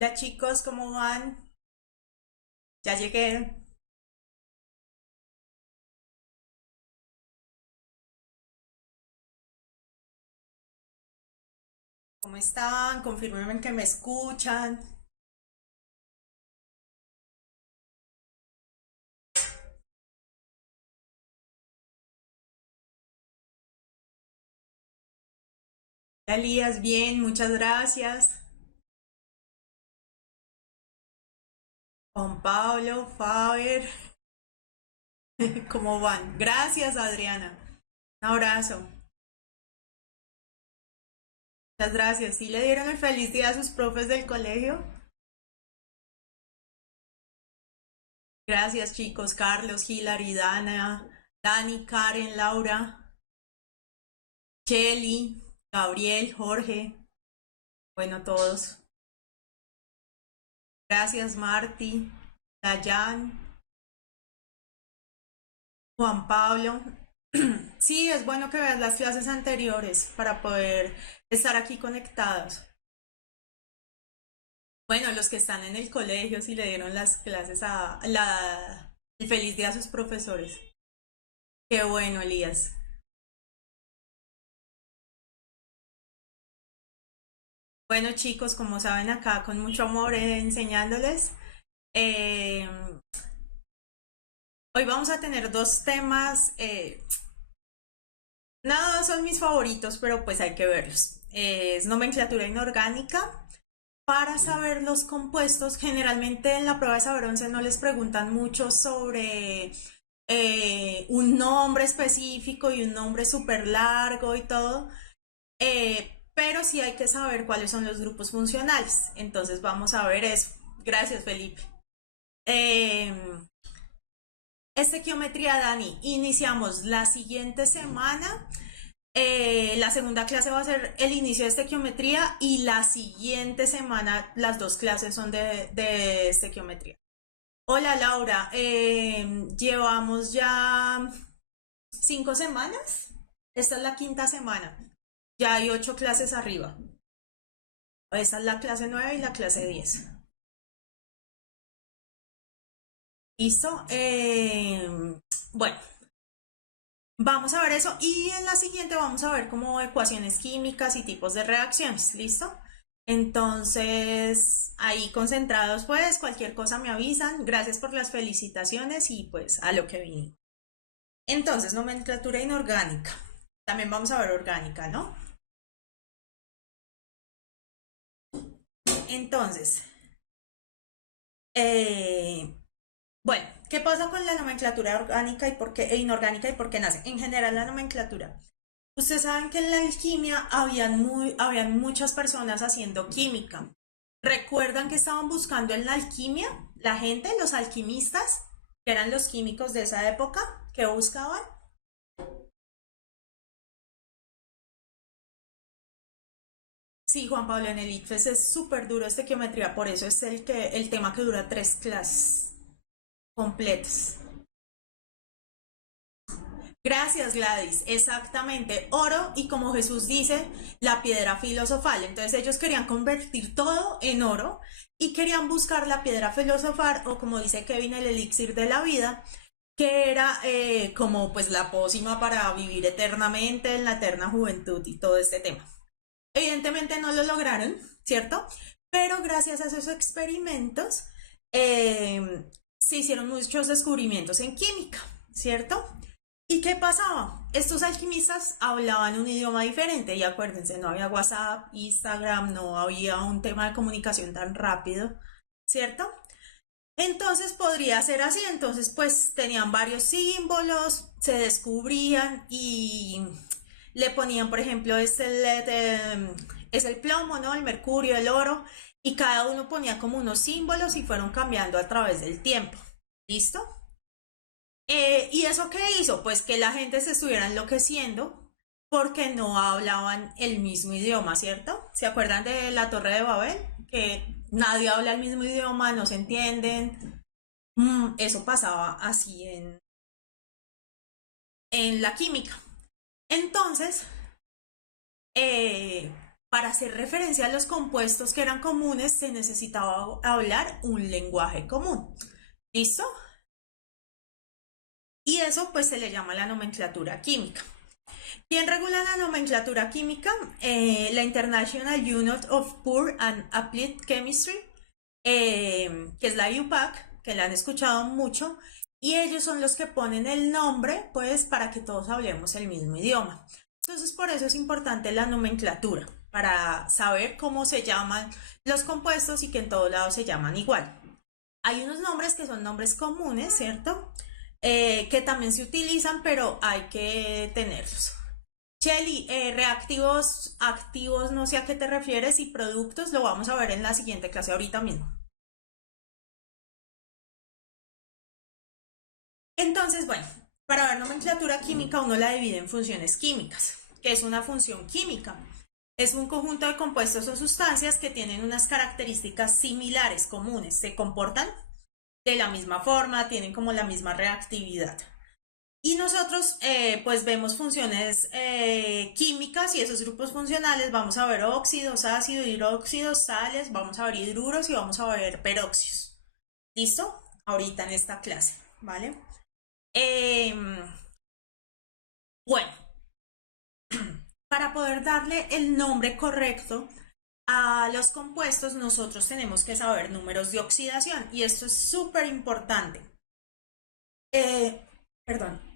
Hola chicos, ¿cómo van? Ya llegué. ¿Cómo están? Confírmenme que me escuchan. Elías, bien, muchas gracias. Juan Pablo, Faber, ¿cómo van? Gracias, Adriana. Un abrazo. Muchas gracias. ¿Sí le dieron el feliz día a sus profes del colegio? Gracias, chicos. Carlos, Hilary, Dana, Dani, Karen, Laura, Shelly, Gabriel, Jorge. Bueno, todos. Gracias, Marty, Dayan, Juan Pablo. Sí, es bueno que veas las clases anteriores para poder estar aquí conectados. Bueno, los que están en el colegio, si le dieron las clases el feliz día a sus profesores. Qué bueno, Elías. Bueno, chicos, como saben acá, con mucho amor enseñándoles. eh, Hoy vamos a tener dos temas. Nada, son mis favoritos, pero pues hay que verlos. Es nomenclatura inorgánica. Para saber los compuestos, generalmente en la prueba de saber 11 no les preguntan mucho sobre un nombre específico y un nombre súper largo y todo, pero sí hay que saber cuáles son los grupos funcionales. Entonces vamos a ver eso. Gracias, Felipe. Eh, Estequiometría, Dani. Iniciamos la siguiente semana. La segunda clase va a ser el inicio de estequiometría y la siguiente semana las dos clases son de estequiometría. Hola Laura, llevamos ya 5 semanas. Esta es la quinta semana. Ya hay 8 clases arriba. Esta es la clase 9 y la clase 10. ¿Listo? Bueno, vamos a ver eso y en la siguiente vamos a ver como ecuaciones químicas y tipos de reacciones, ¿listo? Entonces, ahí concentrados pues, cualquier cosa me avisan. Gracias por las felicitaciones y pues a lo que vine. Entonces, nomenclatura inorgánica. También vamos a ver orgánica, ¿no? Entonces, eh, bueno, ¿qué pasa con la nomenclatura orgánica y por qué, e inorgánica y por qué nace? En general, la nomenclatura. Ustedes saben que en la alquimia habían muchas personas haciendo química. ¿Recuerdan que estaban buscando en la alquimia? La gente, los alquimistas, que eran los químicos de esa época, que buscaban. Sí, Juan Pablo, en el ICFES es súper duro este geometría, por eso es el tema que dura 3 clases completas. Gracias, Gladys. Exactamente. Oro y como Jesús dice, la piedra filosofal. Entonces ellos querían convertir todo en oro y querían buscar la piedra filosofal o como dice Kevin, el elixir de la vida, que era como pues la pócima para vivir eternamente en la eterna juventud y todo este tema. Evidentemente no lo lograron, ¿cierto? Pero gracias a esos experimentos eh, se hicieron muchos descubrimientos en química, ¿cierto? ¿Y qué pasaba? Estos alquimistas hablaban un idioma diferente y acuérdense, no había WhatsApp, Instagram, no había un tema de comunicación tan rápido, ¿cierto? Entonces podría ser así, entonces pues tenían varios símbolos, se descubrían y le ponían, por ejemplo, es el plomo, ¿no? El mercurio, el oro, y cada uno ponía como unos símbolos y fueron cambiando a través del tiempo. ¿Listo? ¿Y eso qué hizo? Pues que la gente se estuviera enloqueciendo porque no hablaban el mismo idioma, ¿cierto? ¿Se acuerdan de la Torre de Babel? Que nadie habla el mismo idioma, no se entienden. Eso pasaba así en la química. Entonces, Para hacer referencia a los compuestos que eran comunes, se necesitaba hablar un lenguaje común. ¿Listo? Y eso pues se le llama la nomenclatura química. ¿Quién regula la nomenclatura química? La International Unit of Pure and Applied Chemistry, que es la IUPAC, que la han escuchado mucho, y ellos son los que ponen el nombre, pues, para que todos hablemos el mismo idioma. Entonces, por eso es importante la nomenclatura, para saber cómo se llaman los compuestos y que en todos lados se llaman igual. Hay unos nombres que son nombres comunes, ¿cierto? Que también se utilizan, pero hay que tenerlos. Shelly, reactivos, activos, no sé a qué te refieres, y productos lo vamos a ver en la siguiente clase ahorita mismo. Entonces, bueno, para ver nomenclatura química uno la divide en funciones químicas. ¿Qué es una función química? Es un conjunto de compuestos o sustancias que tienen unas características similares, comunes, se comportan de la misma forma, tienen como la misma reactividad. Y nosotros pues vemos funciones químicas y esos grupos funcionales, vamos a ver óxidos, ácidos, hidróxidos, sales, vamos a ver hidruros y vamos a ver peróxidos. ¿Listo? Ahorita en esta clase, ¿vale? Bueno, para poder darle el nombre correcto a los compuestos, nosotros tenemos que saber números de oxidación y esto es súper importante. Perdón.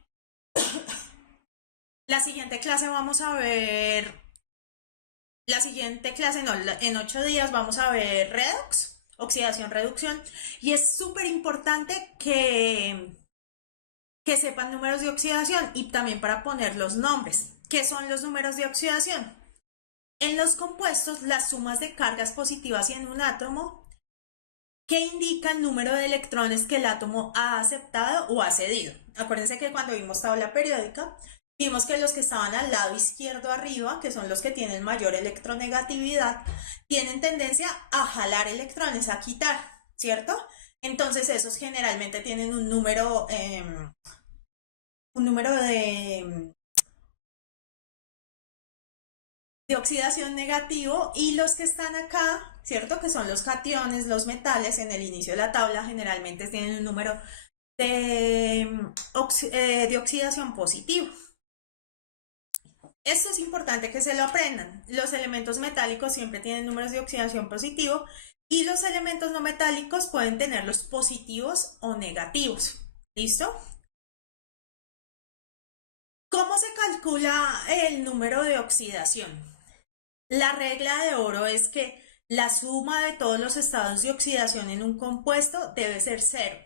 La siguiente clase vamos a ver, la siguiente clase, no, en 8 días vamos a ver redox, oxidación, reducción, y es súper importante que sepan números de oxidación y también para poner los nombres. ¿Qué son los números de oxidación? En los compuestos, las sumas de cargas positivas y en un átomo que indica el número de electrones que el átomo ha aceptado o ha cedido. Acuérdense que cuando vimos tabla periódica, vimos que los que estaban al lado izquierdo arriba, que son los que tienen mayor electronegatividad, tienen tendencia a jalar electrones, a quitar, ¿cierto? Entonces esos generalmente tienen un número de oxidación negativo y los que están acá, ¿cierto? Que son los cationes, los metales, en el inicio de la tabla generalmente tienen un número de oxidación positivo. Esto es importante que se lo aprendan. Los elementos metálicos siempre tienen números de oxidación positivo y los elementos no metálicos pueden tenerlos positivos o negativos. ¿Listo? ¿Cómo se calcula el número de oxidación? La regla de oro es que la suma de todos los estados de oxidación en un compuesto debe ser cero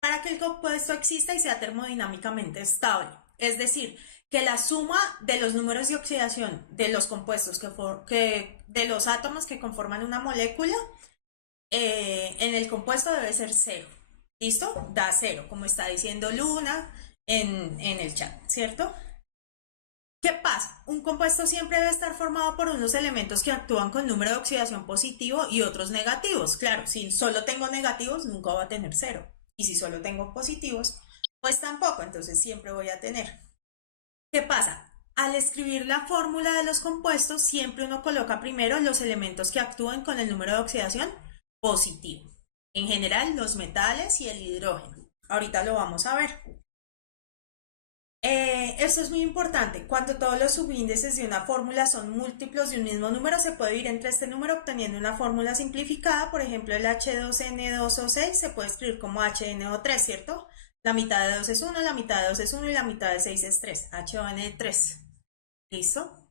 para que el compuesto exista y sea termodinámicamente estable. Es decir, que la suma de los números de oxidación de los compuestos de los átomos que conforman una molécula en el compuesto debe ser cero. ¿Listo? Da cero, como está diciendo Luna en el chat, ¿cierto? ¿Qué pasa? Un compuesto siempre debe estar formado por unos elementos que actúan con número de oxidación positivo y otros negativos. Claro, si solo tengo negativos, nunca va a tener cero. Y si solo tengo positivos, pues tampoco. Entonces siempre voy a tener. ¿Qué pasa? Al escribir la fórmula de los compuestos, siempre uno coloca primero los elementos que actúan con el número de oxidación positivo. En general, los metales y el hidrógeno. Ahorita lo vamos a ver. Esto es muy importante. Cuando todos los subíndices de una fórmula son múltiplos de un mismo número, se puede ir entre este número obteniendo una fórmula simplificada. Por ejemplo, el H2N2O6 se puede escribir como HNO3, ¿cierto? La mitad de 2 es 1, la mitad de 2 es 1 y la mitad de 6 es 3. HON3. ¿Listo?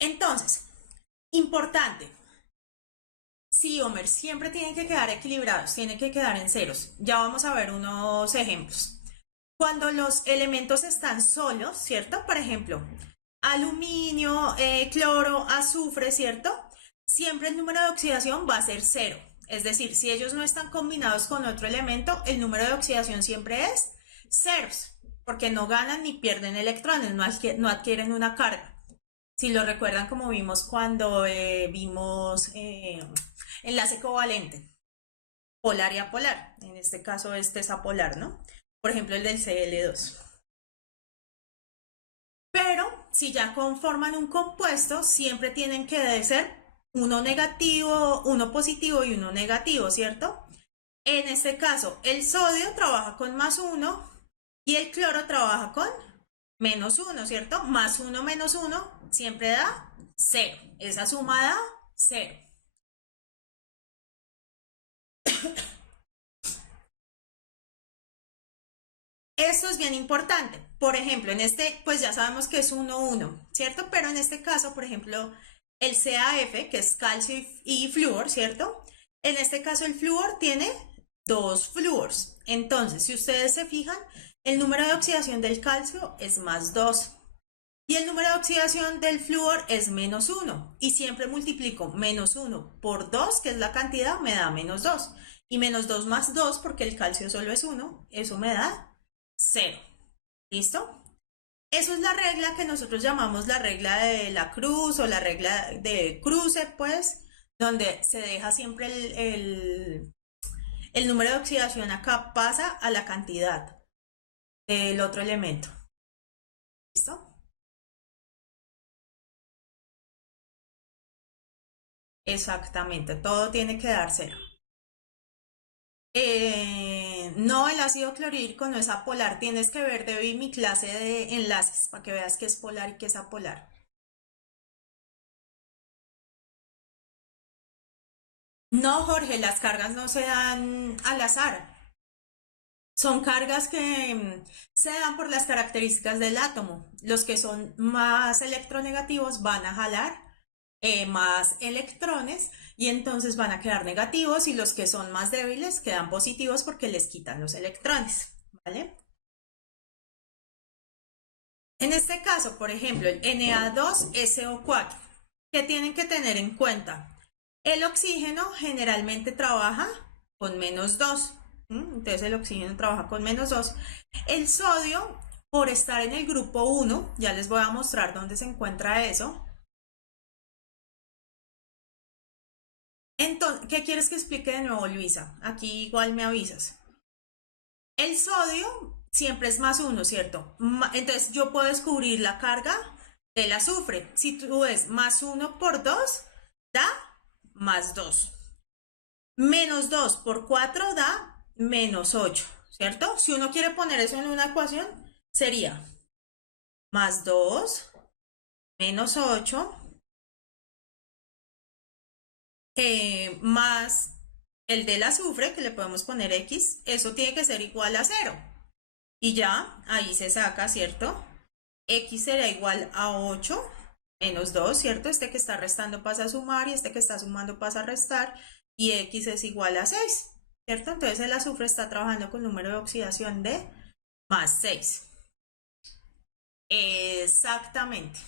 Entonces, importante. Sí, Homer, siempre tienen que quedar equilibrados, tienen que quedar en ceros. Ya vamos a ver unos ejemplos. Cuando los elementos están solos, ¿cierto? Por ejemplo, aluminio, cloro, azufre, ¿cierto? Siempre el número de oxidación va a ser cero. Es decir, si ellos no están combinados con otro elemento, el número de oxidación siempre es ceros, porque no ganan ni pierden electrones, no adquieren una carga. Si lo recuerdan como vimos cuando vimos enlace covalente, polar y apolar. En este caso este es apolar, ¿no? Por ejemplo el del Cl2. Pero si ya conforman un compuesto, siempre tienen que ser uno negativo, uno positivo y uno negativo, ¿cierto? En este caso, el sodio trabaja con +1 y el cloro trabaja con -1, ¿cierto? +1 menos 1 siempre da 0. Esa suma da 0. Esto es bien importante. Por ejemplo, en este, pues ya sabemos que es 1, 1, ¿cierto? Pero en este caso, por ejemplo, el CaF, que es calcio y flúor, ¿cierto? En este caso, el flúor tiene 2 flúors. Entonces, si ustedes se fijan, el número de oxidación del calcio es +2. Y el número de oxidación del flúor es -1. Y siempre multiplico -1 por 2, que es la cantidad, me da -2. Y -2 más 2, porque el calcio solo es 1, eso me da 0. ¿Listo? Eso es la regla que nosotros llamamos la regla de la cruz o la regla de cruce, pues, donde se deja siempre el número de oxidación acá pasa a la cantidad del otro elemento. ¿Listo? Exactamente, todo tiene que dar 0. No, el ácido clorhídrico no es apolar. Tienes que ver, Debbie, mi clase de enlaces para que veas qué es polar y qué es apolar. No, Jorge, las cargas no se dan al azar. Son cargas que se dan por las características del átomo. Los que son más electronegativos van a jalar más electrones y entonces van a quedar negativos, y los que son más débiles quedan positivos porque les quitan los electrones, ¿vale? En este caso, por ejemplo, el Na2SO4, ¿qué tienen que tener en cuenta? El oxígeno generalmente trabaja con -2. Entonces el oxígeno trabaja con -2. El sodio, por estar en el grupo 1, ya les voy a mostrar dónde se encuentra eso. Entonces, ¿qué quieres que explique de nuevo, Luisa? Aquí igual me avisas. El sodio siempre es +1, ¿cierto? Entonces yo puedo descubrir la carga del azufre. Si tú ves +1 por 2, da +2. -2 por 4 da -8, ¿cierto? Si uno quiere poner eso en una ecuación, sería +2, -8, más el del azufre, que le podemos poner X, eso tiene que ser igual a 0. Y ya, ahí se saca, ¿cierto? X será igual a 8 menos 2, ¿cierto? Este que está restando pasa a sumar y este que está sumando pasa a restar. Y X es igual a 6, ¿cierto? Entonces el azufre está trabajando con número de oxidación de +6. Exactamente.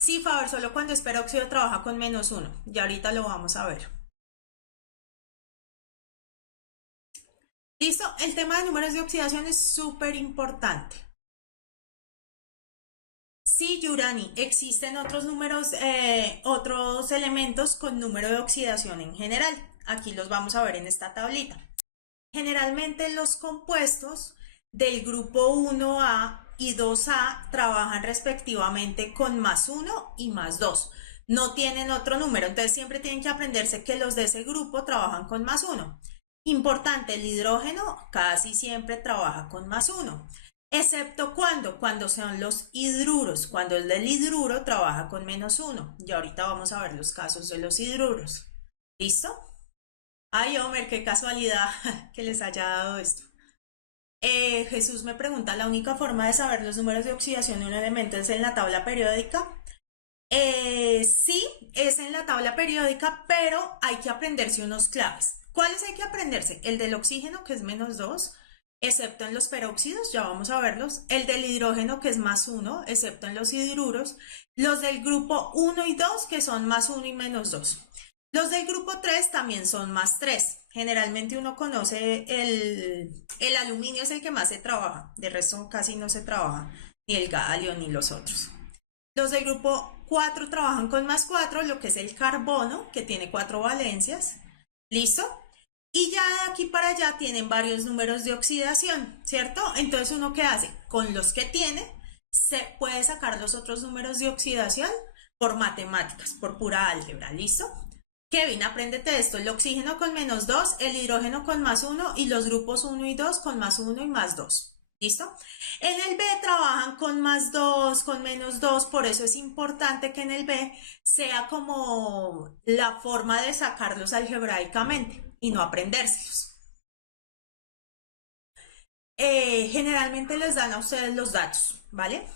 Sí, Faber, solo cuando es peróxido trabaja con -1. Y ahorita lo vamos a ver. ¿Listo? El tema de números de oxidación es súper importante. Sí, Yurani, existen otros números, otros elementos con número de oxidación en general. Aquí los vamos a ver en esta tablita. Generalmente los compuestos del grupo 1A y 2A trabajan respectivamente con +1 y +2. No tienen otro número, entonces siempre tienen que aprenderse que los de ese grupo trabajan con +1. Importante, el hidrógeno casi siempre trabaja con +1. Excepto cuando son los hidruros, cuando el del hidruro trabaja con -1. Y ahorita vamos a ver los casos de los hidruros. ¿Listo? Ay, Homer, qué casualidad que les haya dado esto. Jesús me pregunta, ¿la única forma de saber los números de oxidación de un elemento es en la tabla periódica? Sí, es en la tabla periódica, pero hay que aprenderse unos claves. ¿Cuáles hay que aprenderse? El del oxígeno, que es -2, excepto en los peróxidos, ya vamos a verlos. El del hidrógeno, que es +1, excepto en los hidruros. Los del grupo 1 y 2, que son +1 y -2. Los del grupo 3 también son +3. Generalmente uno conoce el aluminio, es el que más se trabaja. De resto casi no se trabaja, ni el galio ni los otros. Los del grupo 4 trabajan con +4, lo que es el carbono, que tiene 4 valencias. ¿Listo? Y ya de aquí para allá tienen varios números de oxidación, ¿cierto? Entonces, ¿uno qué hace? Con los que tiene, se puede sacar los otros números de oxidación por matemáticas, por pura álgebra, ¿listo? Kevin, apréndete esto, el oxígeno con -2, el hidrógeno con +1 y los grupos 1 y 2 con +1 y +2. ¿Listo? En el B trabajan con +2, con -2, por eso es importante que en el B sea como la forma de sacarlos algebraicamente y no aprendérselos. Generalmente les dan a ustedes los datos, ¿vale?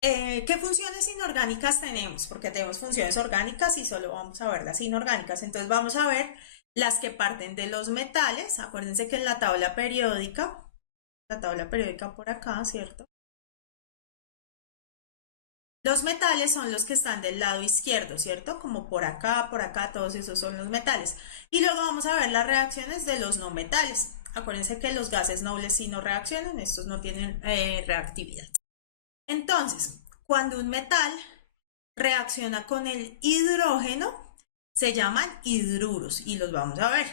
¿Qué funciones inorgánicas tenemos? Porque tenemos funciones orgánicas y solo vamos a ver las inorgánicas. Entonces vamos a ver las que parten de los metales. Acuérdense que en la tabla periódica por acá, ¿cierto? Los metales son los que están del lado izquierdo, ¿cierto? Como por acá, todos esos son los metales. Y luego vamos a ver las reacciones de los no metales. Acuérdense que los gases nobles sí no reaccionan, estos no tienen reactividad. Entonces, cuando un metal reacciona con el hidrógeno, se llaman hidruros y los vamos a ver.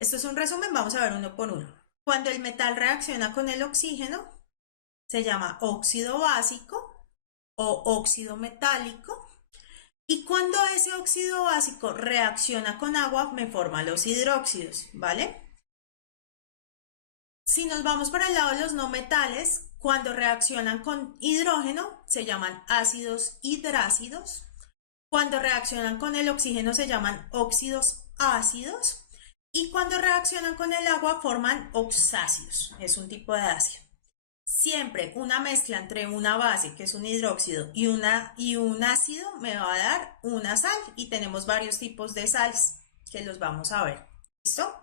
Esto es un resumen, vamos a ver uno por uno. Cuando el metal reacciona con el oxígeno, se llama óxido básico o óxido metálico. Y cuando ese óxido básico reacciona con agua, me forma los hidróxidos, ¿vale? Si nos vamos para el lado de los no metales, cuando reaccionan con hidrógeno, se llaman ácidos hidrácidos. Cuando reaccionan con el oxígeno, se llaman óxidos ácidos. Y cuando reaccionan con el agua, forman oxácidos. Es un tipo de ácido. Siempre una mezcla entre una base, que es un hidróxido, y un ácido me va a dar una sal. Y tenemos varios tipos de sales que los vamos a ver. ¿Listo?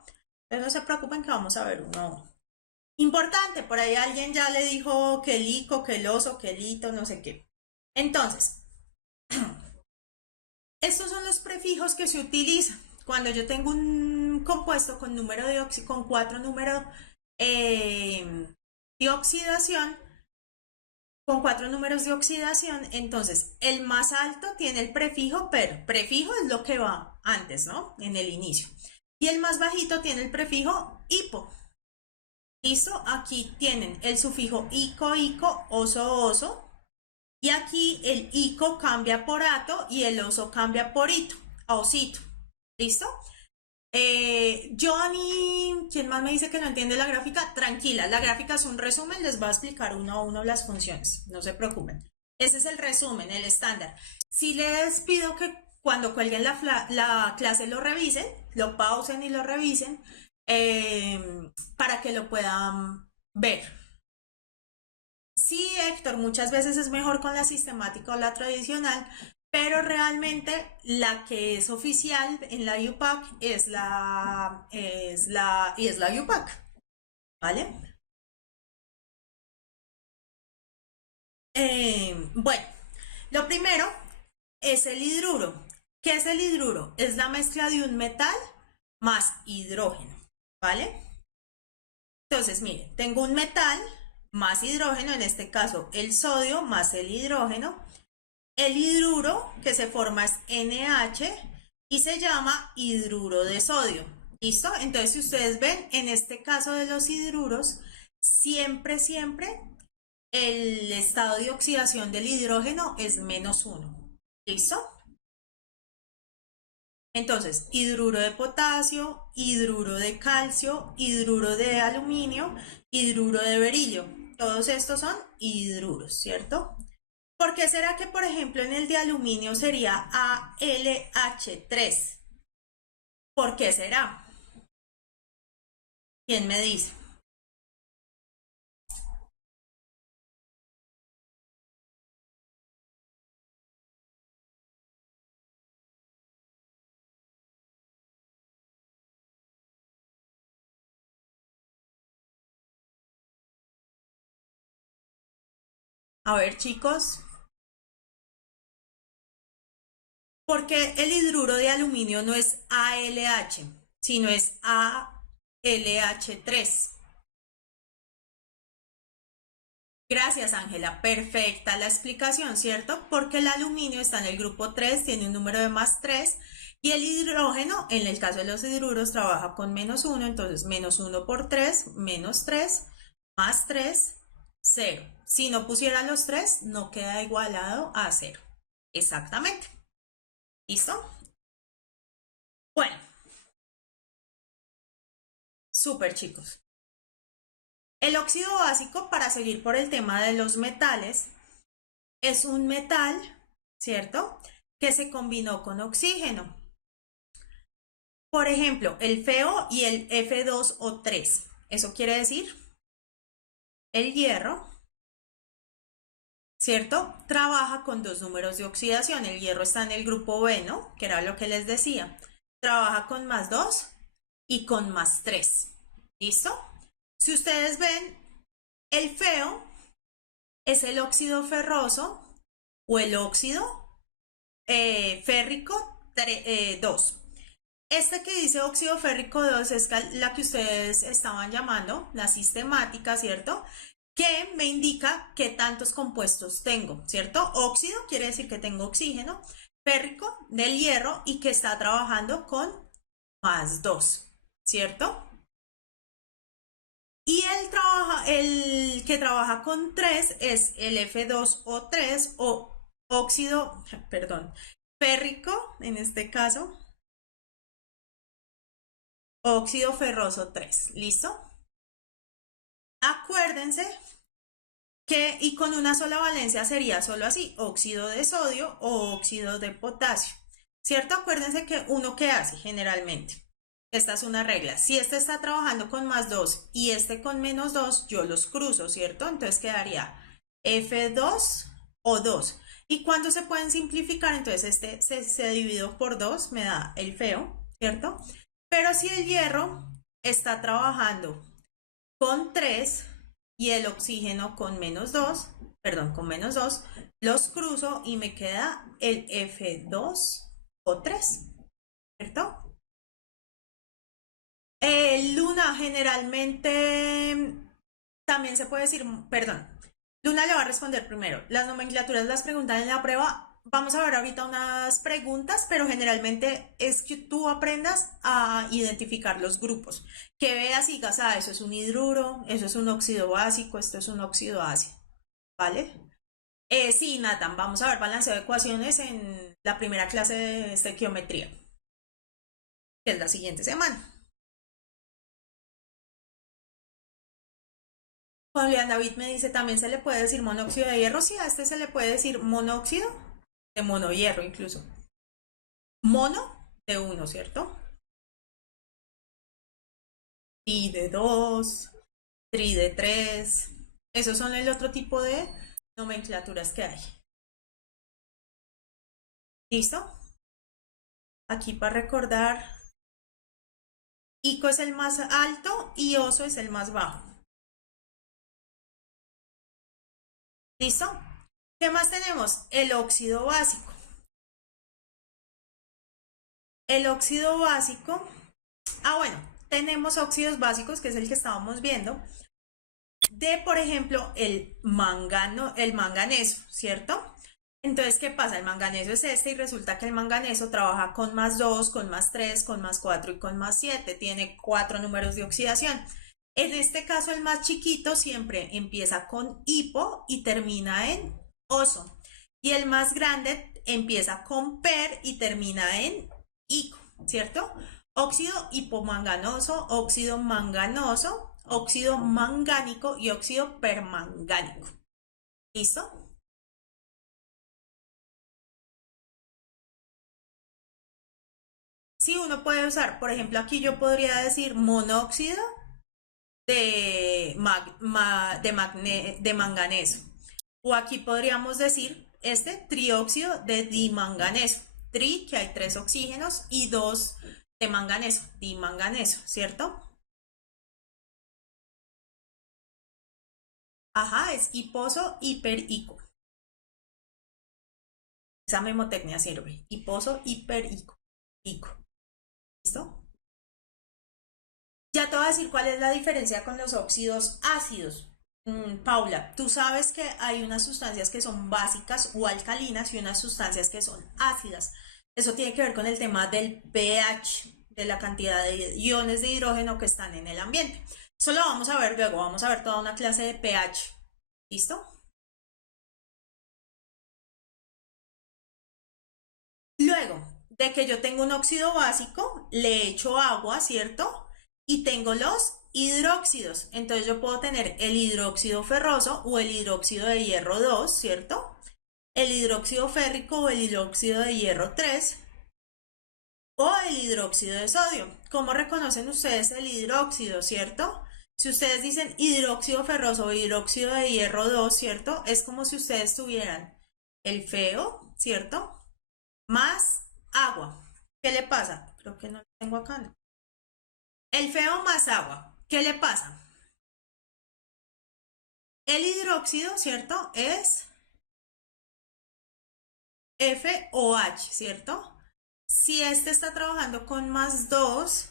Entonces no se preocupen que vamos a ver uno. Importante, por ahí alguien ya le dijo que el ico, que el oso, que el hito, no sé qué. Entonces, estos son los prefijos que se utilizan. Cuando yo tengo un compuesto con número de con 4 números de oxidación, con 4 números de oxidación, entonces el más alto tiene el prefijo per. Prefijo es lo que va antes, ¿no? En el inicio. Y el más bajito tiene el prefijo hipo. ¿Listo? Aquí tienen el sufijo ico, ico, oso, oso. Y aquí el ico cambia por ato y el oso cambia por ito, a osito. ¿Listo? Johnny, ¿quién más me dice que no entiende la gráfica? Tranquila, la gráfica es un resumen, les va a explicar uno a uno las funciones, no se preocupen. Ese es el resumen, el estándar. Si les pido que cuando cuelguen la clase lo revisen, lo pausen y lo revisen, para que lo puedan ver. Sí, Héctor, muchas veces es mejor con la sistemática o la tradicional, pero realmente la que es oficial en la UPAC es la UPAC, ¿vale? Bueno, lo primero es el hidruro. ¿Qué es el hidruro? Es la mezcla de un metal más hidrógeno, ¿vale? Entonces, mire, tengo un metal más hidrógeno, en este caso el sodio más el hidrógeno. El hidruro que se forma es NH y se llama hidruro de sodio. ¿Listo? Entonces, si ustedes ven, en este caso de los hidruros, siempre el estado de oxidación del hidrógeno es -1. ¿Listo? Entonces, hidruro de potasio, hidruro de calcio, hidruro de aluminio, hidruro de berilio. Todos estos son hidruros, ¿cierto? ¿Por qué será que, por ejemplo, en el de aluminio sería ALH3? ¿Por qué será? ¿Quién me dice? A ver, chicos, ¿por qué el hidruro de aluminio no es ALH, sino es ALH3? Gracias, Ángela. Perfecta la explicación, ¿cierto? Porque el aluminio está en el grupo 3, tiene un número de +3, Y el hidrógeno, en el caso de los hidruros, trabaja con -1, entonces -1 por 3, -3, más 3, 0. Si no pusiera los 3, no queda igualado a 0. Exactamente. ¿Listo? Bueno, súper chicos. El óxido básico, para seguir por el tema de los metales, es un metal, ¿cierto? Que se combinó con oxígeno. Por ejemplo, el FeO y el F2O3. Eso quiere decir, el hierro, ¿cierto? Trabaja con dos números de oxidación. El hierro está en el grupo B, ¿no? Que era lo que les decía. Trabaja con +2 y con +3. ¿Listo? Si ustedes ven, el FeO es el óxido ferroso o el óxido férrico 2. Este que dice óxido férrico 2 es la que ustedes estaban llamando, la sistemática, ¿cierto? Que me indica qué tantos compuestos tengo, ¿cierto? Óxido quiere decir que tengo oxígeno, férrico del hierro y que está trabajando con +2, ¿cierto? Y el que trabaja con 3 es el F2O3 o óxido, perdón, férrico, en este caso, óxido ferroso 3, ¿listo? Acuérdense que, y con una sola valencia sería solo así, óxido de sodio o óxido de potasio, ¿cierto? Acuérdense que uno que hace generalmente, esta es una regla, si este está trabajando con +2 y este con -2, yo los cruzo, ¿cierto? Entonces quedaría F2 o 2. ¿Y cuando se pueden simplificar? Entonces este se dividió por 2, me da el FeO, ¿cierto? Pero si el hierro está trabajando con 3 y el oxígeno con -2, perdón, con -2, los cruzo y me queda el F2O3, ¿cierto? Luna generalmente también se puede decir, perdón, Luna le va a responder primero. Las nomenclaturas las preguntan en la prueba. Vamos a ver ahorita unas preguntas, pero generalmente es que tú aprendas a identificar los grupos. Que veas y digas, ah, eso es un hidruro, eso es un óxido básico, esto es un óxido ácido. ¿Vale? Sí, Nathan, vamos a ver balanceo de ecuaciones en la primera clase de estequiometría, que es la siguiente semana. Julián David me dice, también se le puede decir monóxido de hierro. Sí, a este se le puede decir monóxido de monohierro incluso. Mono de 1, ¿cierto? Y de 2, tri de 3. Esos son el otro tipo de nomenclaturas que hay. ¿Listo? Aquí para recordar, ICO es el más alto y OSO es el más bajo. ¿Listo? ¿Qué más tenemos? El óxido básico. El óxido básico, bueno, tenemos óxidos básicos, que es el que estábamos viendo, de, por ejemplo, el manganeso, ¿cierto? Entonces, ¿qué pasa? El manganeso es este y resulta que el manganeso trabaja con +2, con +3, con +4 y con +7. Tiene 4 números de oxidación. En este caso, el más chiquito siempre empieza con hipo y termina en oso. Y el más grande empieza con per y termina en ico, ¿cierto? Óxido hipomanganoso, óxido manganoso, óxido mangánico y óxido permangánico. ¿Listo? Sí, uno puede usar, por ejemplo, aquí yo podría decir monóxido de manganeso. O aquí podríamos decir trióxido de dimanganeso. Tri, que hay 3 oxígenos, y 2 de manganeso, dimanganeso, ¿cierto? Ajá, es hiposo, hiperico. Esa memotecnia sirve. Hiposo, hiperico. ¿Listo? Ya te voy a decir cuál es la diferencia con los óxidos ácidos. Paula, tú sabes que hay unas sustancias que son básicas o alcalinas y unas sustancias que son ácidas. Eso tiene que ver con el tema del pH, de la cantidad de iones de hidrógeno que están en el ambiente. Eso lo vamos a ver luego, vamos a ver toda una clase de pH. ¿Listo? Luego de que yo tengo un óxido básico, le echo agua, ¿cierto? Y tengo los hidróxidos. Entonces yo puedo tener el hidróxido ferroso o el hidróxido de hierro 2, ¿cierto? El hidróxido férrico o el hidróxido de hierro 3 o el hidróxido de sodio. ¿Cómo reconocen ustedes el hidróxido, cierto? Si ustedes dicen hidróxido ferroso o hidróxido de hierro 2, ¿cierto? Es como si ustedes tuvieran el feo, ¿cierto? Más agua. ¿Qué le pasa? Creo que no lo tengo acá, ¿no? El feo más agua. ¿Qué le pasa? El hidróxido, ¿cierto? Es FOH, ¿cierto? Si este está trabajando con más 2,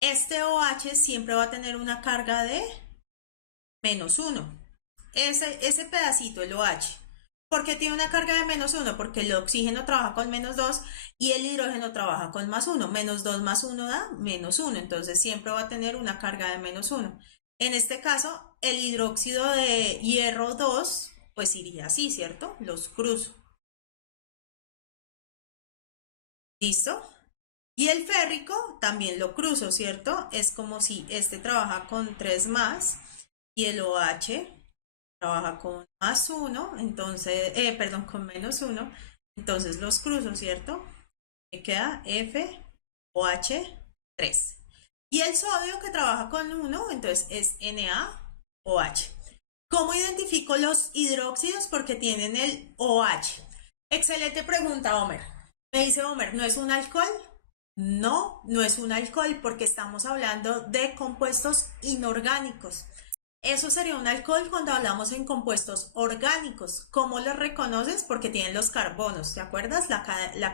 este OH siempre va a tener una carga de -1. Ese pedacito, el OH. ¿Por qué tiene una carga de -1? Porque el oxígeno trabaja con -2 y el hidrógeno trabaja con +1. -2 más 1 da -1. Entonces siempre va a tener una carga de -1. En este caso, el hidróxido de hierro 2, pues iría así, ¿cierto? Los cruzo. ¿Listo? Y el férrico también lo cruzo, ¿cierto? Es como si este trabaja con 3 más y el OH trabaja con +1, entonces, perdón, con -1, entonces los cruzo, ¿cierto? Me queda FOH3. Y el sodio que trabaja con 1, entonces es NaOH. ¿Cómo identifico los hidróxidos? Porque tienen el OH. Excelente pregunta, Homer. Me dice Homer, ¿no es un alcohol? No, no es un alcohol porque estamos hablando de compuestos inorgánicos. Eso sería un alcohol cuando hablamos en compuestos orgánicos. ¿Cómo los reconoces? Porque tienen los carbonos, ¿te acuerdas? La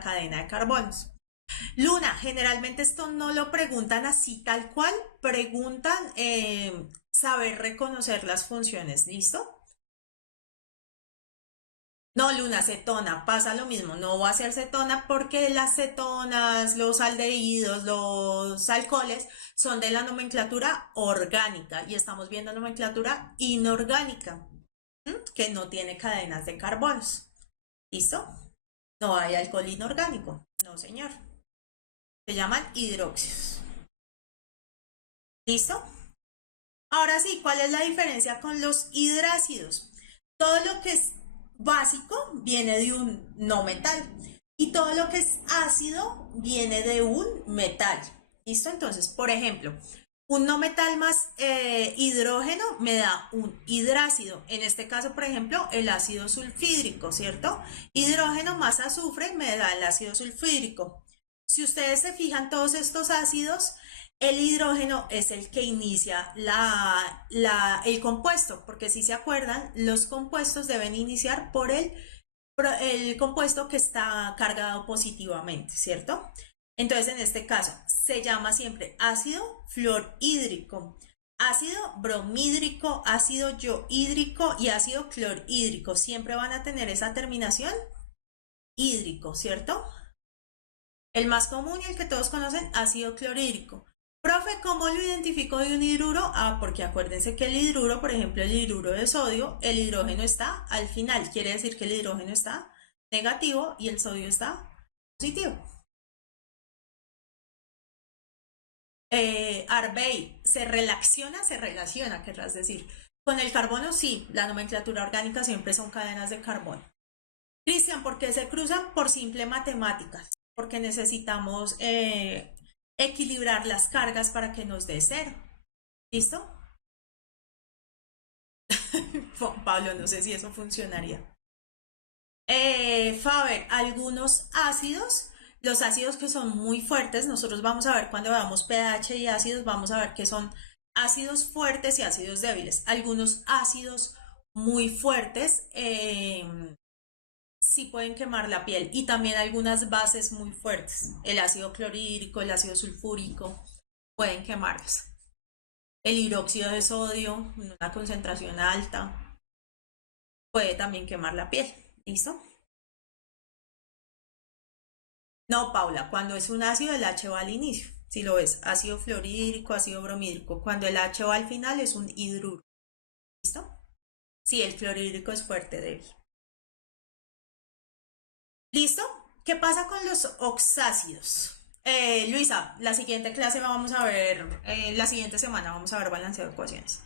cadena de carbonos. Luna, generalmente esto no lo preguntan así tal cual, preguntan saber reconocer las funciones, ¿listo? No, Luna, cetona, pasa lo mismo, no va a ser cetona porque las cetonas, los aldehídos, los alcoholes son de la nomenclatura orgánica y estamos viendo nomenclatura inorgánica, que no tiene cadenas de carbonos. ¿Listo? No hay alcohol inorgánico, no señor. Se llaman hidróxidos. ¿Listo? Ahora sí, ¿cuál es la diferencia con los hidrácidos? Todo lo que es básico viene de un no metal y todo lo que es ácido viene de un metal. ¿Listo? Entonces, por ejemplo, un no metal más hidrógeno me da un hidrácido. En este caso, por ejemplo, el ácido sulfídrico, ¿cierto? Hidrógeno más azufre me da el ácido sulfídrico. Si ustedes se fijan, todos estos ácidos, el hidrógeno es el que inicia el compuesto, porque si se acuerdan, los compuestos deben iniciar por el compuesto que está cargado positivamente, ¿cierto? Entonces, en este caso, se llama siempre ácido fluorhídrico, ácido bromhídrico, ácido yohídrico y ácido clorhídrico. Siempre van a tener esa terminación hídrico, ¿cierto? El más común y el que todos conocen, ácido clorhídrico. Profe, ¿cómo lo identifico de un hidruro? Ah, porque acuérdense que el hidruro, por ejemplo, el hidruro de sodio, el hidrógeno está al final. Quiere decir que el hidrógeno está negativo y el sodio está positivo. Arbey, se relaciona, querrás decir. Con el carbono, sí, la nomenclatura orgánica siempre son cadenas de carbono. Cristian, ¿por qué se cruzan? Por simple matemáticas, porque necesitamos equilibrar las cargas para que nos dé cero. ¿Listo? Pablo, no sé si eso funcionaría. Faber, algunos ácidos, los ácidos que son muy fuertes, nosotros vamos a ver cuando veamos pH y ácidos, vamos a ver que son ácidos fuertes y ácidos débiles. Algunos ácidos muy fuertes sí pueden quemar la piel y también algunas bases muy fuertes. El ácido clorhídrico, el ácido sulfúrico pueden quemarlos. El hidróxido de sodio, en una concentración alta, puede también quemar la piel. ¿Listo? No, Paula, cuando es un ácido, el H va al inicio. Si lo ves, ácido fluorhídrico, ácido bromídrico. Cuando el H va al final es un hidruro. ¿Listo? Sí, el clorhídrico es fuerte, débil. ¿Listo? ¿Qué pasa con los oxácidos? Luisa, la siguiente clase vamos a ver, la siguiente semana vamos a ver balanceo de ecuaciones.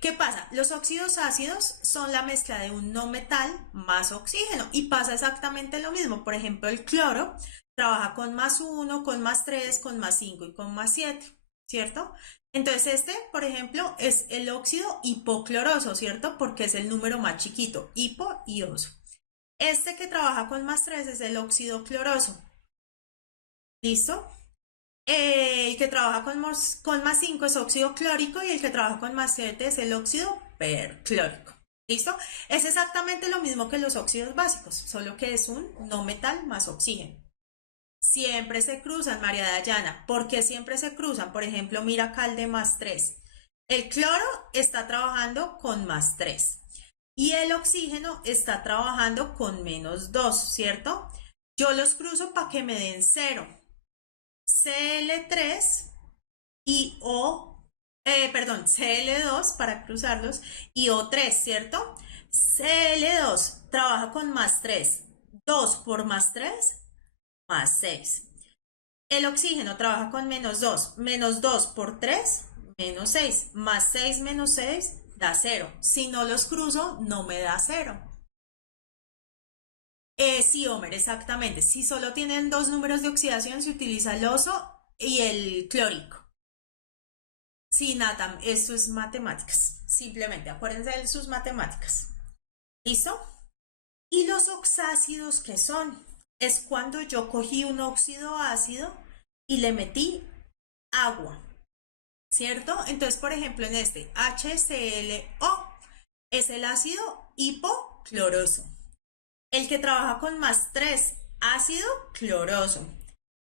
¿Qué pasa? Los óxidos ácidos son la mezcla de un no metal más oxígeno y pasa exactamente lo mismo. Por ejemplo, el cloro trabaja con +1, con +3, con +5 y con +7, ¿cierto? Entonces este, por ejemplo, es el óxido hipocloroso, ¿cierto? Porque es el número más chiquito, hipo y oso. Este que trabaja con +3 es el óxido cloroso. ¿Listo? El que trabaja con +5 es óxido clórico y el que trabaja con +7 es el óxido perclórico. ¿Listo? Es exactamente lo mismo que los óxidos básicos, solo que es un no metal más oxígeno. Siempre se cruzan, María Dayana. ¿Por qué siempre se cruzan? Por ejemplo, mira acá el de +3. El cloro está trabajando con +3 y el oxígeno está trabajando con -2, ¿cierto? Yo los cruzo para que me den 0. Cl3 y Cl2 para cruzarlos y O3, ¿cierto? Cl2 trabaja con +3. 2 por +3, +6. El oxígeno trabaja con -2. -2 por 3, -6. +6 menos 6 da 0. Si no los cruzo, no me da 0. Sí, Homer, exactamente. Si solo tienen dos números de oxidación, se utiliza el oso y el clórico. Sí, Nathan, esto es matemáticas. Simplemente acuérdense de sus matemáticas. ¿Listo? ¿Y los oxácidos qué son? Es cuando yo cogí un óxido ácido y le metí agua, ¿cierto? Entonces, por ejemplo, en este HClO es el ácido hipocloroso. El que trabaja con +3, ácido cloroso.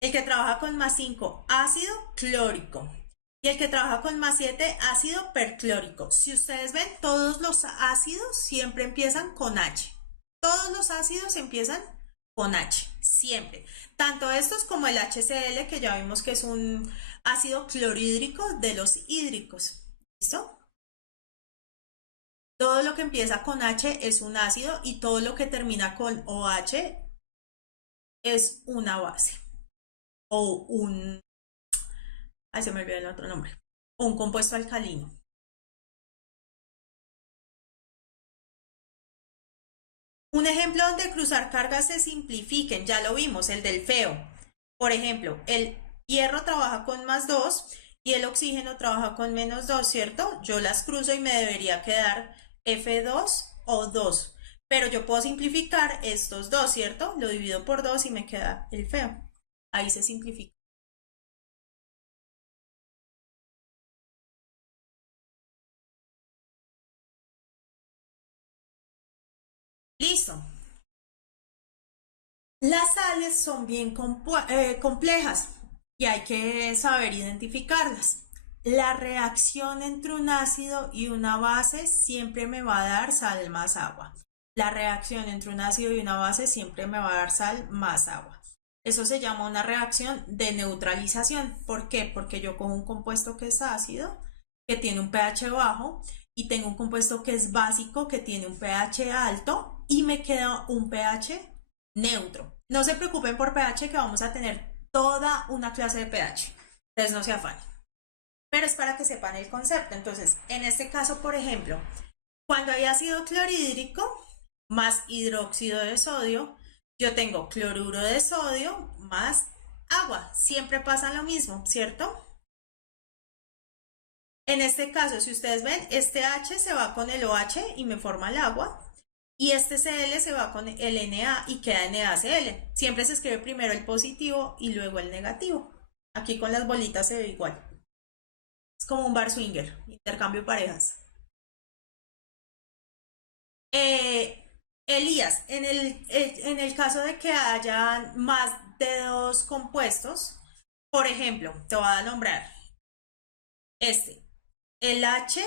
El que trabaja con +5, ácido clórico. Y el que trabaja con +7, ácido perclórico. Si ustedes ven, todos los ácidos siempre empiezan con H. Todos los ácidos empiezan con H, siempre. Tanto estos como el HCl, que ya vimos que es un ácido clorhídrico de los hídricos. ¿Listo? Todo lo que empieza con H es un ácido y todo lo que termina con OH es una base o un, ay, se me olvidó el otro nombre, o un compuesto alcalino. Un ejemplo donde cruzar cargas se simplifiquen, ya lo vimos, el del feo. Por ejemplo, el hierro trabaja con +2 y el oxígeno trabaja con -2, ¿cierto? Yo las cruzo y me debería quedar F2 o 2. Pero yo puedo simplificar estos dos, ¿cierto? Lo divido por 2 y me queda el feo. Ahí se simplifica. Listo. Las sales son bien complejas y hay que saber identificarlas. La reacción entre un ácido y una base siempre me va a dar sal más agua. La reacción entre un ácido y una base siempre me va a dar sal más agua. Eso se llama una reacción de neutralización. ¿Por qué? Porque yo cojo un compuesto que es ácido, que tiene un pH bajo, y tengo un compuesto que es básico, que tiene un pH alto, y me queda un pH neutro. No se preocupen por pH, que vamos a tener toda una clase de pH. Entonces no se afanen. Pero es para que sepan el concepto. Entonces, en este caso, por ejemplo, cuando hay ácido clorhídrico más hidróxido de sodio, yo tengo cloruro de sodio más agua. Siempre pasa lo mismo, ¿cierto? En este caso, si ustedes ven, este H se va con el OH y me forma el agua. Y este Cl se va con el Na y queda NaCl. Siempre se escribe primero el positivo y luego el negativo. Aquí con las bolitas se ve igual. Es como un bar swinger, intercambio de parejas. Eh, Elías, en el caso de que haya más de dos compuestos, por ejemplo, te voy a nombrar este, el HSO.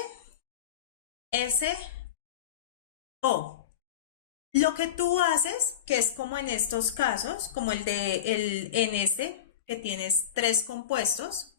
Lo que tú haces, que es como en estos casos, como en este, que tienes tres compuestos,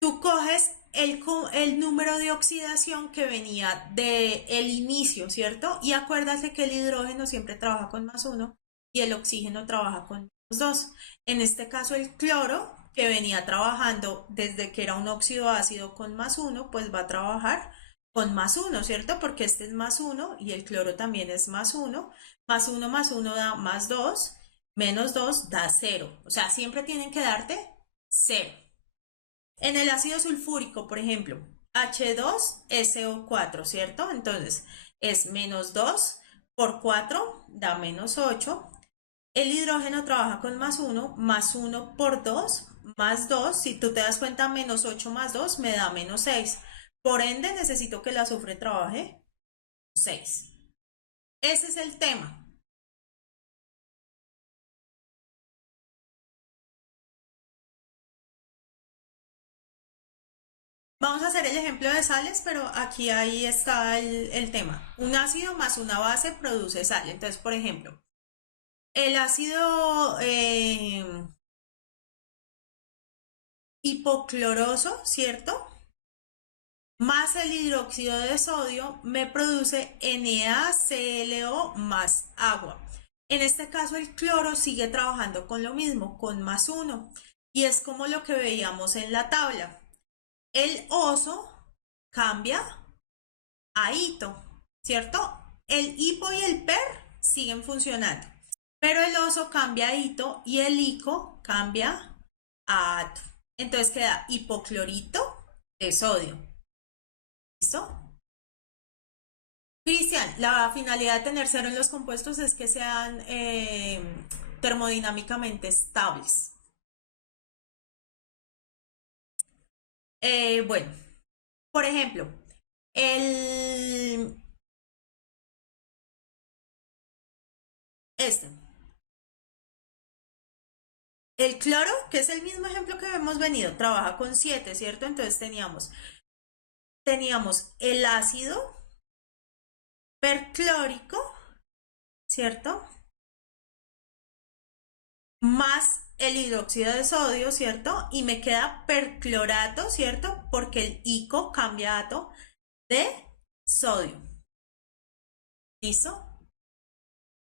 tú coges el número de oxidación que venía del inicio, ¿cierto? Y acuérdate que el hidrógeno siempre trabaja con +1 y el oxígeno trabaja con -2. En este caso, el cloro, que venía trabajando desde que era un óxido ácido con +1, pues va a trabajar con +1, ¿cierto? Porque este es +1 y el cloro también es +1. +1 más 1 da +2, -2 da 0. O sea, siempre tienen que darte 0. En el ácido sulfúrico, por ejemplo, H2SO4, ¿cierto? Entonces es -2 por 4 da -8. El hidrógeno trabaja con +1, +1 por 2, +2. Si tú te das cuenta, -8 más 2 me da -6. Por ende, necesito que el azufre trabaje 6. Ese es el tema. Vamos a hacer el ejemplo de sales, pero aquí ahí está el tema. Un ácido más una base produce sal. Entonces, por ejemplo, el ácido hipocloroso, ¿cierto? Más el hidróxido de sodio me produce NaClO más agua. En este caso el cloro sigue trabajando con lo mismo, con +1. Y es como lo que veíamos en la tabla. El oso cambia a hito, ¿cierto? El hipo y el per siguen funcionando. Pero el oso cambia a hito y el ico cambia a ato. Entonces queda hipoclorito de sodio. ¿Listo? Cristian, la finalidad de tener cero en los compuestos es que sean termodinámicamente estables. Bueno, por ejemplo, el, este, el cloro, que es el mismo ejemplo que hemos venido, trabaja con 7, ¿cierto? Entonces teníamos el ácido perclórico, ¿cierto? Más el hidróxido de sodio, ¿cierto? Y me queda perclorato, ¿cierto? Porque el ico cambia ato de sodio. ¿Listo?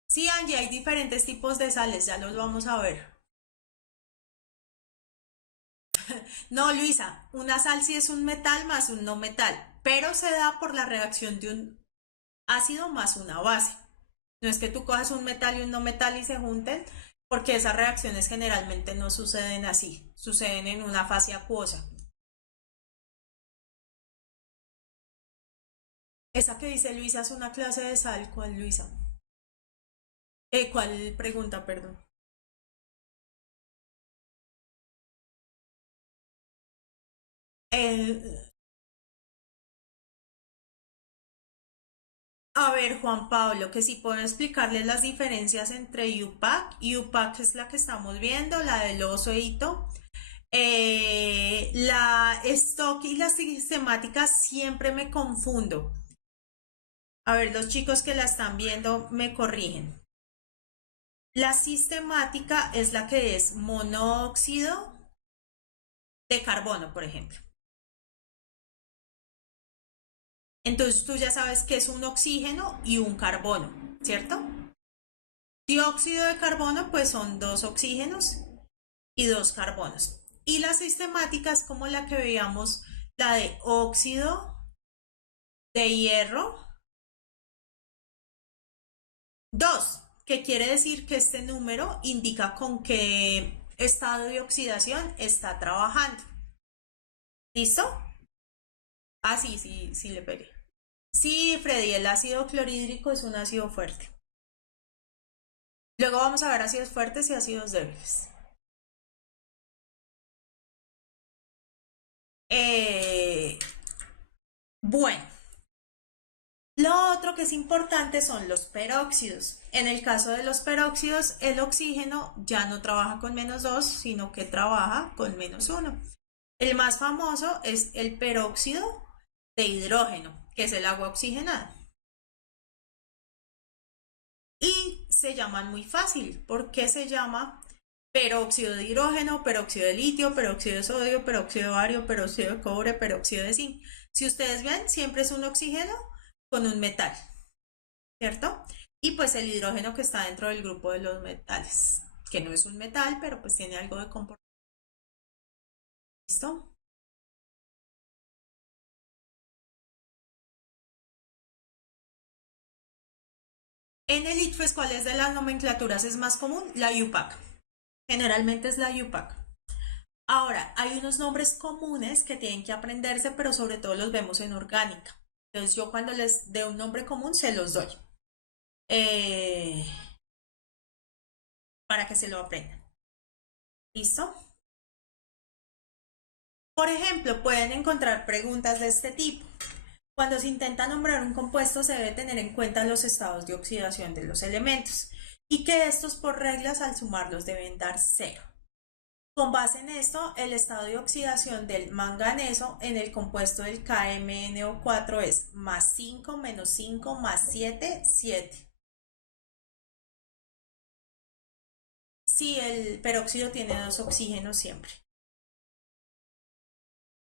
Sí, Angie, hay diferentes tipos de sales, ya los vamos a ver. No, Luisa, una sal sí es un metal más un no metal, pero se da por la reacción de un ácido más una base. No es que tú cojas un metal y un no metal y se junten, porque esas reacciones generalmente no suceden así, suceden en una fase acuosa. Esa que dice Luisa es una clase de sal, ¿cuál Luisa? ¿Cuál pregunta, perdón? Eh, a ver, Juan Pablo, que si puedo explicarles las diferencias entre UPAC. UPAC es la que estamos viendo, la del oso hito. La stock y la sistemática siempre me confundo. A ver, los chicos que la están viendo me corrigen. La sistemática es la que es monóxido de carbono, por ejemplo. Entonces tú ya sabes que es un oxígeno y un carbono, ¿cierto? Dióxido de carbono, pues son dos oxígenos y dos carbonos. Y la sistemática es como la que veíamos, la de óxido de hierro 2, que quiere decir que este número indica con qué estado de oxidación está trabajando. ¿Listo? Ah, sí, sí, sí le pegué. Sí, Freddy, el ácido clorhídrico es un ácido fuerte. Luego vamos a ver ácidos fuertes y ácidos débiles. Eh, bueno, lo otro que es importante son los peróxidos. En el caso de los peróxidos, el oxígeno ya no trabaja con -2, sino que trabaja con -1. El más famoso es el peróxido de hidrógeno, que es el agua oxigenada. y se llaman muy fácil porque se llama peróxido de hidrógeno, peróxido de litio, peróxido de sodio, peróxido de bario, peróxido de cobre, peróxido de zinc. Si ustedes ven, siempre es un oxígeno con un metal, ¿cierto? Y pues el hidrógeno que está dentro del grupo de los metales, que no es un metal, pero pues tiene algo de comportamiento. ¿Listo? En el ICFES, ¿cuál es de las nomenclaturas es más común? La UPAC. Generalmente es la UPAC. Ahora, hay unos nombres comunes que tienen que aprenderse, pero sobre todo los vemos en orgánica. Entonces, yo cuando les dé un nombre común, se los doy eh, para que se lo aprendan. ¿Listo? Por ejemplo, pueden encontrar preguntas de este tipo. Cuando se intenta nombrar un compuesto, se debe tener en cuenta los estados de oxidación de los elementos y que estos por reglas al sumarlos deben dar cero. Con base en esto, el estado de oxidación del manganeso en el compuesto del KMnO4 es más 5 menos 5 más 7, 7. Si el peróxido tiene dos oxígenos siempre.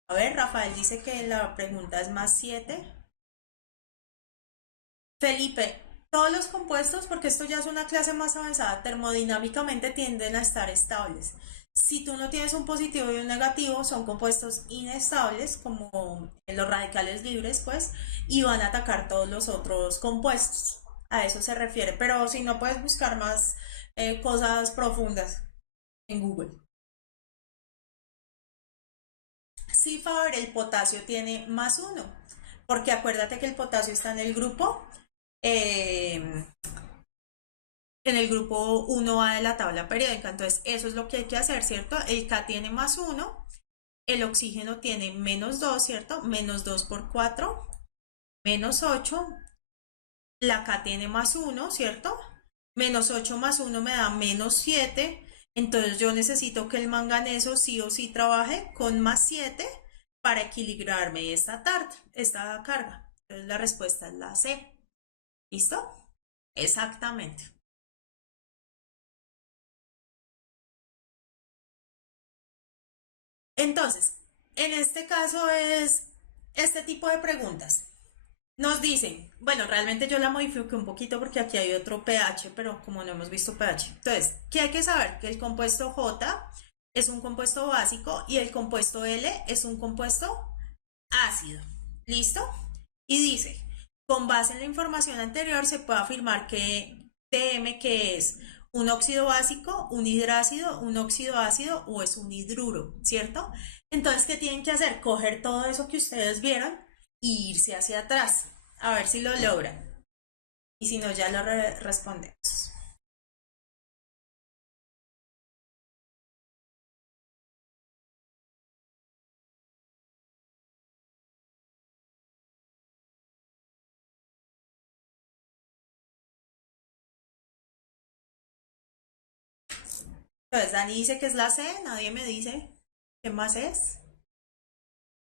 A ver, Rafael dice que la pregunta es más 7. Felipe, todos los compuestos, porque esto ya es una clase más avanzada, termodinámicamente tienden a estar estables. Si tú no tienes un positivo y un negativo, son compuestos inestables, como los radicales libres, pues, y van a atacar todos los otros compuestos. A eso se refiere. Pero si no, puedes buscar más cosas profundas en Google. Sí, Faber, el potasio tiene más uno, porque acuérdate que el potasio está eh, en el grupo 1A de la tabla periódica. Entonces, eso es lo que hay que hacer, ¿cierto? El K tiene más uno, el oxígeno tiene menos 2, ¿cierto? Menos 2 por 4, menos 8. La K tiene más uno, ¿cierto? Menos 8 más uno me da menos 7. Entonces, yo necesito que el manganeso sí o sí trabaje con más 7 para equilibrarme esta carga. Entonces, la respuesta es la C. ¿Listo? Exactamente. Entonces, en este caso es este tipo de preguntas. Nos dicen, bueno, realmente yo la modifiqué un poquito porque aquí hay otro pH, pero como no hemos visto pH. Entonces, ¿qué hay que saber? Que el compuesto J es un compuesto básico y el compuesto L es un compuesto ácido. ¿Listo? Y dice, con base en la información anterior se puede afirmar que TM, que es un óxido básico, un hidrácido, un óxido ácido o es un hidruro, ¿cierto? Entonces, ¿qué tienen que hacer? Coger todo eso que ustedes vieron y irse hacia atrás, a ver si lo logran. Y si no, ya lo respondemos. Entonces, Dani dice que es la C, nadie me dice qué más es.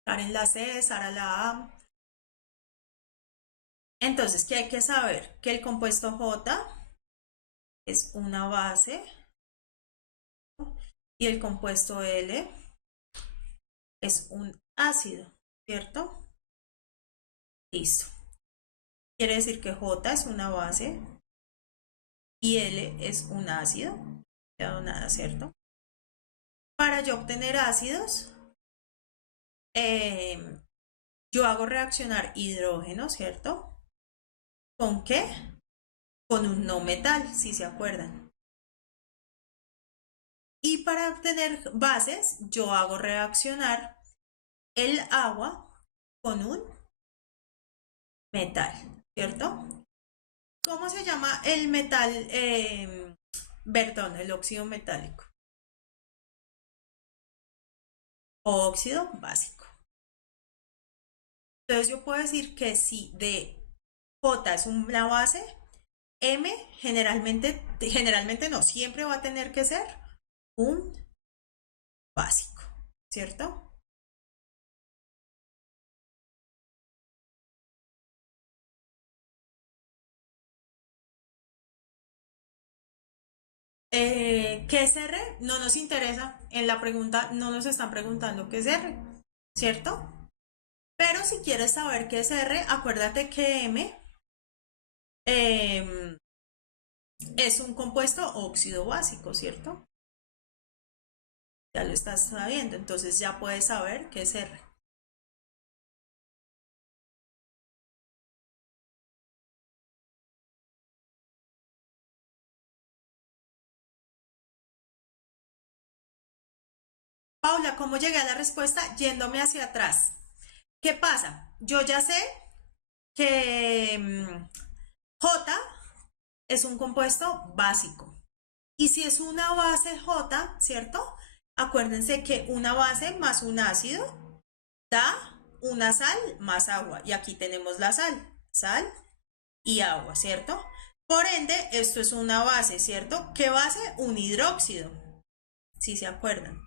Karen la C, Sara la A. Entonces, ¿qué hay que saber? Que el compuesto J es una base y el compuesto L es un ácido, ¿cierto? Listo. Quiere decir que J es una base y L es un ácido. No he dado nada, ¿cierto? Para yo obtener ácidos, eh, yo hago reaccionar hidrógeno, ¿cierto? ¿Con qué? Con un no metal, si se acuerdan. Y para obtener bases, yo hago reaccionar el agua con un metal, ¿cierto? ¿Cómo se llama el metal, perdón, el óxido metálico? Óxido básico. Entonces yo puedo decir que si de J es una base, M generalmente no, siempre va a tener que ser un básico, ¿cierto? ¿Qué es R? No nos interesa. En la pregunta no nos están preguntando qué es R, ¿cierto? Pero si quieres saber qué es R, acuérdate que M eh, es un compuesto óxido básico, ¿cierto? Ya lo estás sabiendo, entonces ya puedes saber qué es R. Paula, ¿cómo llegué a la respuesta? Yéndome hacia atrás. ¿Qué pasa? Yo ya sé que J es un compuesto básico. Y si es una base J, ¿cierto? Acuérdense que una base más un ácido da una sal más agua. Y aquí tenemos la sal y agua, ¿cierto? Por ende, esto es una base, ¿cierto? ¿Qué base? Un hidróxido, si se acuerdan.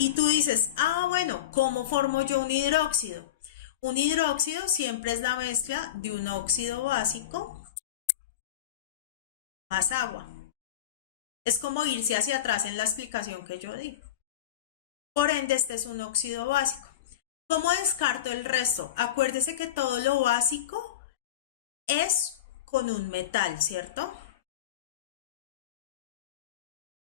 Y tú dices, ah, bueno, ¿cómo formo yo un hidróxido? Un hidróxido siempre es la mezcla de un óxido básico más agua. Es como irse hacia atrás en la explicación que yo di. Por ende, este es un óxido básico. ¿Cómo descarto el resto? Acuérdese que todo lo básico es con un metal, ¿cierto?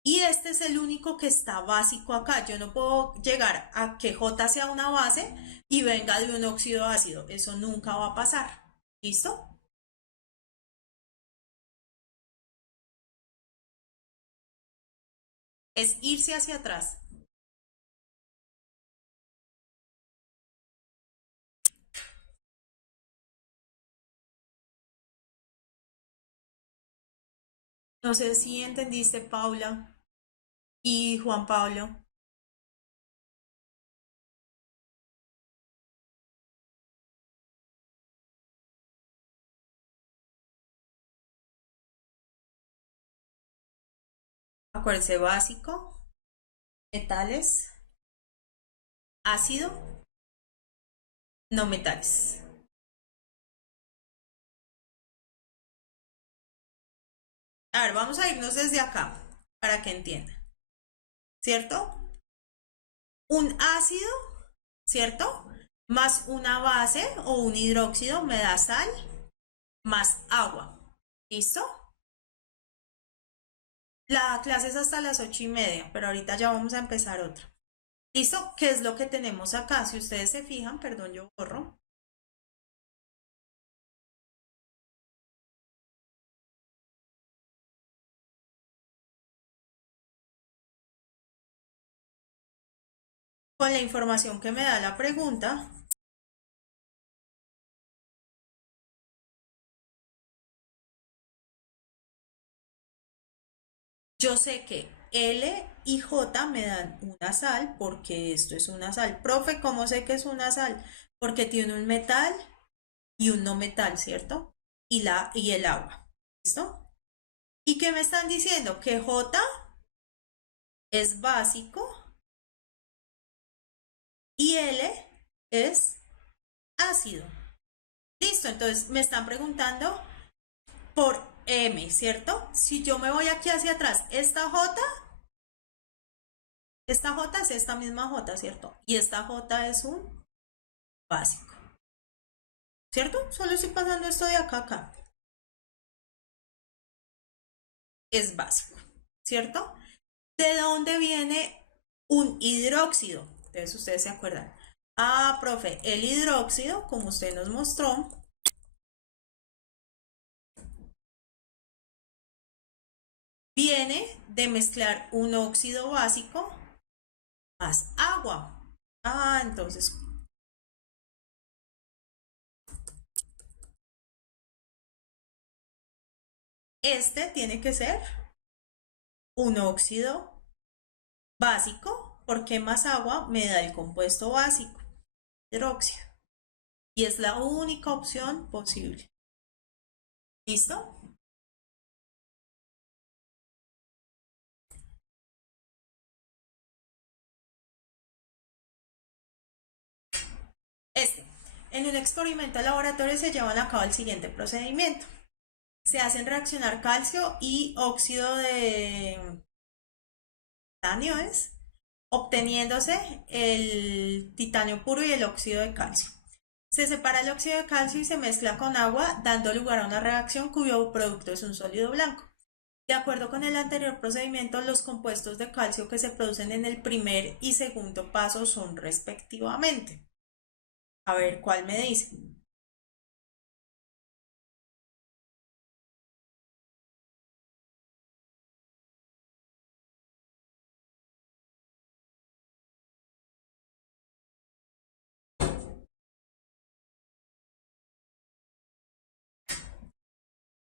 Y este es el único que está básico acá. Yo no puedo llegar a que J sea una base y venga de un óxido ácido. Eso nunca va a pasar. ¿Listo? Es irse hacia atrás. No sé si entendiste, Paula y Juan Pablo. Acuérdense, básico, metales, ácido, no metales. A ver, vamos a irnos desde acá para que entiendan. ¿Cierto? Un ácido, ¿cierto? Más una base o un hidróxido me da sal más agua. ¿Listo? La clase es hasta las 8:30, pero ahorita ya vamos a empezar otra. ¿Listo? ¿Qué es lo que tenemos acá? Si ustedes se fijan, perdón, yo borro. Con la información que me da la pregunta, yo sé que L y J me dan una sal porque esto es una sal. Profe, ¿cómo sé que es una sal? Porque tiene un metal y un no metal, ¿cierto? Y el agua. ¿Listo? ¿Y qué me están diciendo? Que J es básico y L es ácido. Listo, entonces me están preguntando por M, ¿cierto? Si yo me voy aquí hacia atrás, esta J es esta misma J, ¿cierto? Y esta J es un básico, ¿cierto? Solo estoy pasando esto de acá a acá. Es básico, ¿cierto? ¿De dónde viene un hidróxido? Entonces ustedes se acuerdan. Ah, profe, el hidróxido, como usted nos mostró, viene de mezclar un óxido básico más agua. Ah, entonces este tiene que ser un óxido básico porque más agua me da el compuesto básico, hidróxido. Y es la única opción posible. ¿Listo? Este. En un experimento de laboratorio se llevan a cabo el siguiente procedimiento. se hacen reaccionar calcio y óxido de titanio, obteniéndose el titanio puro y el óxido de calcio. Se separa el óxido de calcio y se mezcla con agua, dando lugar a una reacción cuyo producto es un sólido blanco. De acuerdo con el anterior procedimiento, los compuestos de calcio que se producen en el primer y segundo paso son respectivamente. A ver, ¿cuál me dice?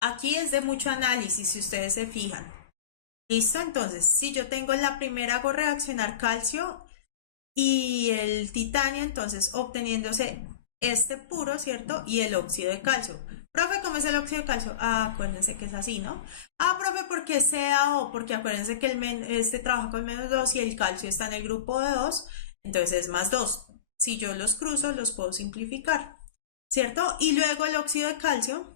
Aquí es de mucho análisis, si ustedes se fijan. ¿Listo? Entonces, si yo tengo en la primera hago reaccionar calcio y el titanio, entonces obteniéndose este puro, ¿cierto? Y el óxido de calcio. Profe, ¿cómo es el óxido de calcio? Ah, acuérdense que es así, ¿no? Ah, profe, ¿por qué CaO? Porque acuérdense que este trabaja con -2 y el calcio está en el grupo de 2, entonces es +2. Si yo los cruzo, los puedo simplificar, ¿cierto? Y luego el óxido de calcio,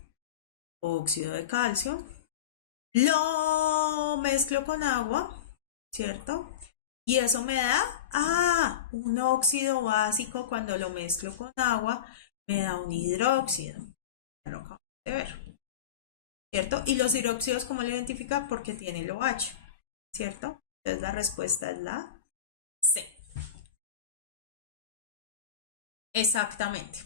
lo mezclo con agua, ¿cierto? Y eso me da, un óxido básico cuando lo mezclo con agua, me da un hidróxido. Ya lo acabo de ver, ¿cierto? Y los hidróxidos, ¿cómo lo identifica? Porque tiene el OH, ¿cierto? Entonces la respuesta es la C. Exactamente.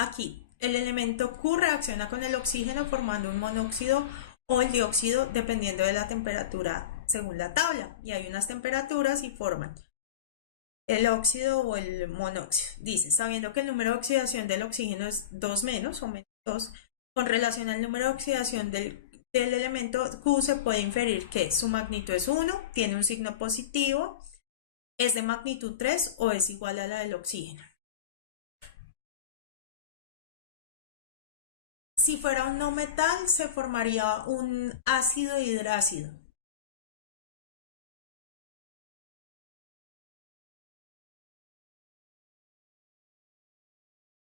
Aquí, el elemento Q reacciona con el oxígeno formando un monóxido o el dióxido dependiendo de la temperatura según la tabla. Y hay unas temperaturas y forman el óxido o el monóxido. Dice, sabiendo que el número de oxidación del oxígeno es 2 menos o menos 2, con relación al número de oxidación del elemento Q se puede inferir que su magnitud es 1, tiene un signo positivo, es de magnitud 3 o es igual a la del oxígeno. Si fuera un no metal, se formaría un ácido hidrácido.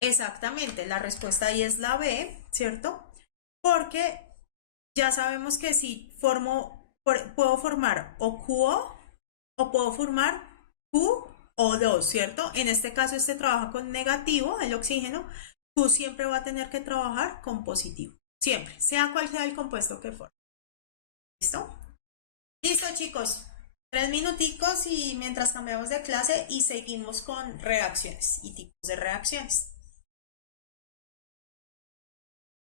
Exactamente, la respuesta ahí es la B, ¿cierto? Porque ya sabemos que si puedo formar o QO o puedo formar QO2, ¿cierto? En este caso, este trabaja con negativo, el oxígeno. Q siempre va a tener que trabajar con positivo. Siempre, sea cual sea el compuesto que forme. ¿Listo? Listo, chicos. 3 minuticos y mientras cambiamos de clase y seguimos con reacciones y tipos de reacciones.